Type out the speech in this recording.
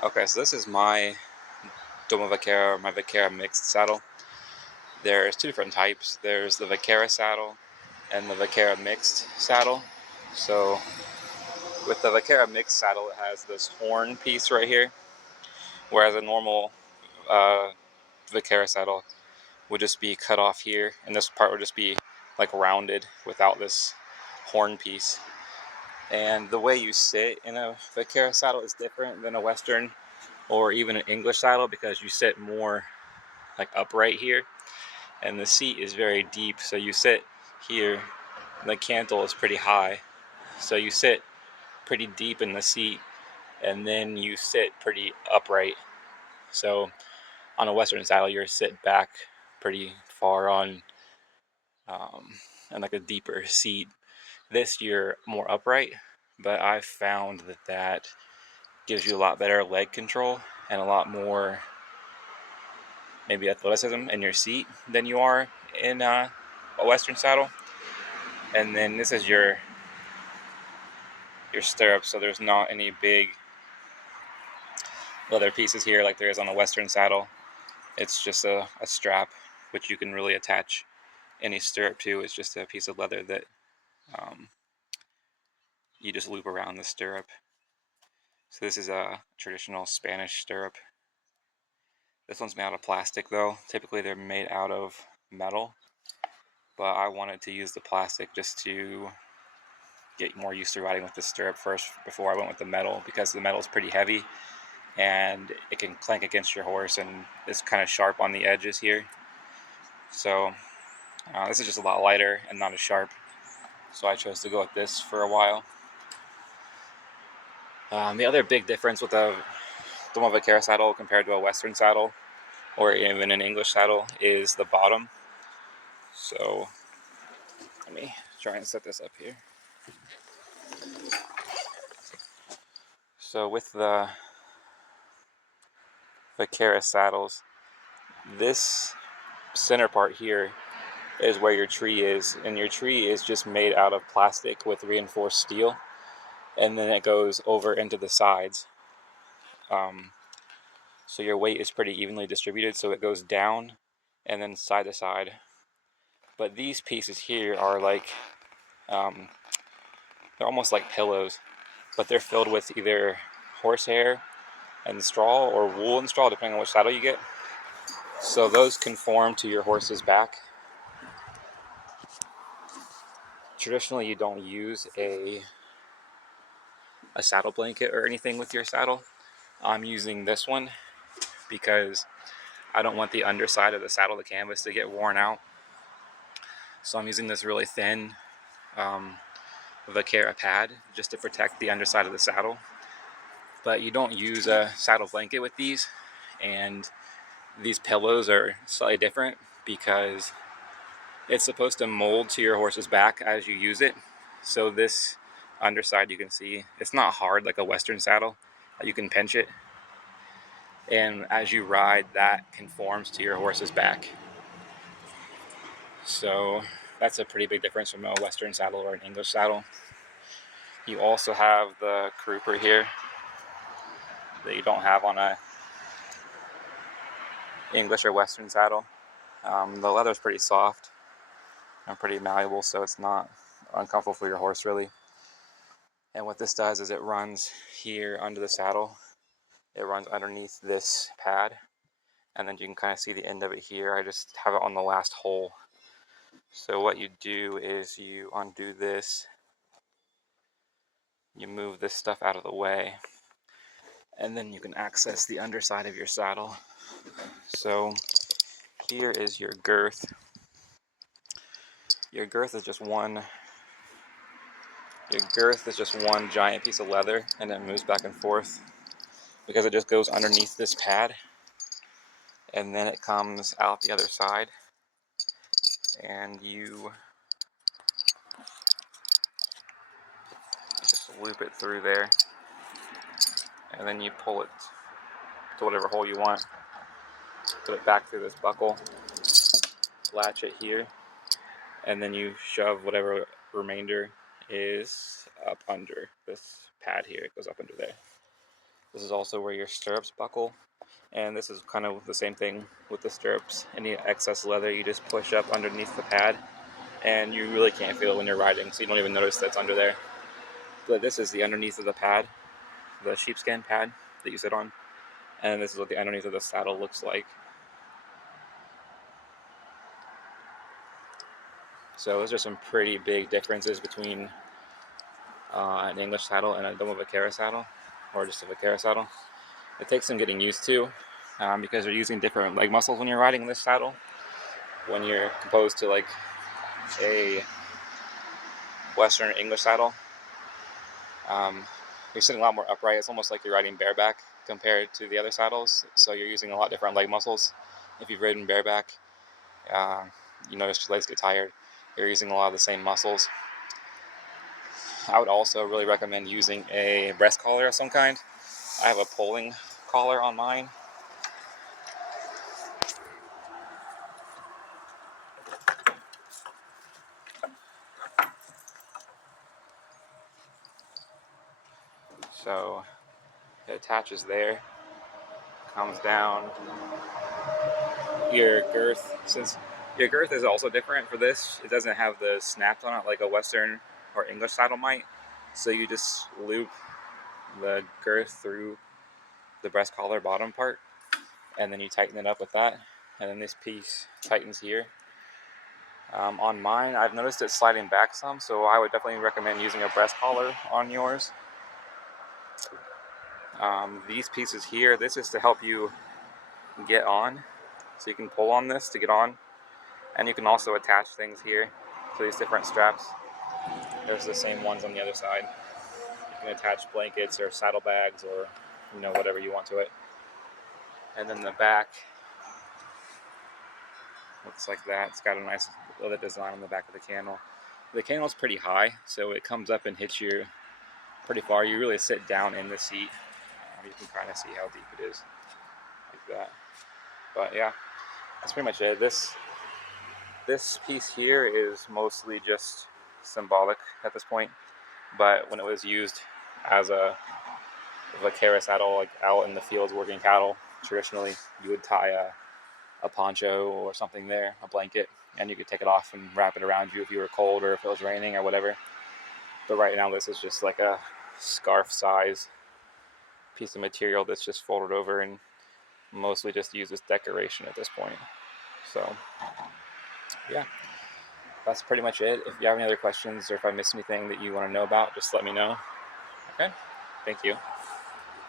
Okay, so this is my Vaquera, or my Vaquera Mixed saddle. There's two different types. There's the Vaquera saddle and the Vaquera Mixed saddle. So with the Vaquera Mixed saddle, it has this horn piece right here, whereas a normal uh, Vaquera saddle would just be cut off here, and this part would just be like rounded without this horn piece. And the way you sit in a Vaquera saddle is different than a Western or even an English saddle because you sit more like upright here, and the seat is very deep. So you sit here, the cantle is pretty high, so you sit pretty deep in the seat, and then you sit pretty upright. So on a Western saddle, you're sit back pretty far on, um, and like a deeper seat. This you're more upright, but I've found that gives you a lot better leg control and a lot more maybe athleticism in your seat than you are in a Western saddle. And then this is your stirrups, so there's not any big leather pieces here like there is on a Western saddle. It's just a strap which you can really attach any stirrup to. It's just a piece of leather that um, you just loop around the stirrup. So this is a traditional Spanish stirrup. This one's made out of plastic though. Typically they're made out of metal, but I wanted to use the plastic just to get more used to riding with the stirrup first before I went with the metal, because the metal is pretty heavy and it can clank against your horse and it's kind of sharp on the edges here. So this is just a lot lighter and not as sharp, so I chose to go with this for a while. The other big difference with a Doma Vaquera saddle compared to a Western saddle or even an English saddle is the bottom. So let me try and set this up here. So with the Vaquera saddles, this center part here is where your tree is, and your tree is just made out of plastic with reinforced steel, and then it goes over into the sides. Um, so your weight is pretty evenly distributed, so it goes down and then side to side. But these pieces here are like, um, they're almost like pillows, but they're filled with either horsehair and straw or wool and straw, depending on which saddle you get. So those conform to your horse's back. Traditionally, you don't use a saddle blanket or anything with your saddle. I'm using this one because I don't want the underside of the saddle, the canvas, to get worn out. So I'm using this really thin Vaquera pad just to protect the underside of the saddle. But you don't use a saddle blanket with these, and these pillows are slightly different because it's supposed to mold to your horse's back as you use it. So this underside, you can see it's not hard like a Western saddle. You can pinch it, and as you ride, that conforms to your horse's back. So that's a pretty big difference from a Western saddle or an English saddle. You also have the crupper here that you don't have on a English or Western saddle. The leather is pretty soft and pretty malleable, so it's not uncomfortable for your horse really. And what this does is it runs here under the saddle. It runs underneath this pad, and then you can kind of see the end of it here. I just have it on the last hole. So what you do is you undo this, you move this stuff out of the way, and then you can access the underside of your saddle. So here is your girth. Your girth is just one giant piece of leather, and it moves back and forth because it just goes underneath this pad, and then it comes out the other side, and you just loop it through there, and then you pull it to whatever hole you want, put it back through this buckle, latch it here, and then you shove whatever remainder is up under this pad here. It goes up under there. This is also where your stirrups buckle. And this is kind of the same thing with the stirrups. Any excess leather you just push up underneath the pad, and you really can't feel it when you're riding, so you don't even notice that's under there. But this is the underneath of the pad, the sheepskin pad that you sit on, and this is what the underneath of the saddle looks like. So those are some pretty big differences between an English saddle and a Domo Vaquera saddle, or just a Vaquera saddle. It takes some getting used to because you're using different leg muscles when you're riding this saddle. When you're opposed to like a Western English saddle, um, you're sitting a lot more upright. It's almost like you're riding bareback compared to the other saddles. So you're using a lot different leg muscles. If you've ridden bareback, uh, you notice your legs get tired. You're using a lot of the same muscles. I would also really recommend using a breast collar of some kind. I have a pulling collar on mine. So it attaches there, comes down. Your girth, since your girth is also different for this, it doesn't have the snaps on it like a Western or English saddle might. So you just loop the girth through the breast collar bottom part, and then you tighten it up with that, and then this piece tightens here. On mine, I've noticed it sliding back some, so I would definitely recommend using a breast collar on yours. These pieces here, this is to help you get on, so you can pull on this to get on, and you can also attach things here to these different straps. There's the same ones on the other side. You can attach blankets or saddlebags or whatever you want to it. And then the back looks like that. It's got a nice little design on the back of the cantle. The cantle's pretty high, so it comes up and hits you pretty far. You really sit down in the seat. You can kind of see how deep it is, like that. But yeah, that's pretty much it. This piece here is mostly just symbolic at this point, but when it was used as a Vaquera saddle, like out in the fields working cattle, traditionally you would tie a poncho or something there, a blanket, and you could take it off and wrap it around you if you were cold or if it was raining or whatever. But right now this is just like a scarf size piece of material that's just folded over and mostly just used as decoration at this point. So yeah, that's pretty much it. If you have any other questions or if I missed anything that you want to know about, just let me know. Okay, thank you.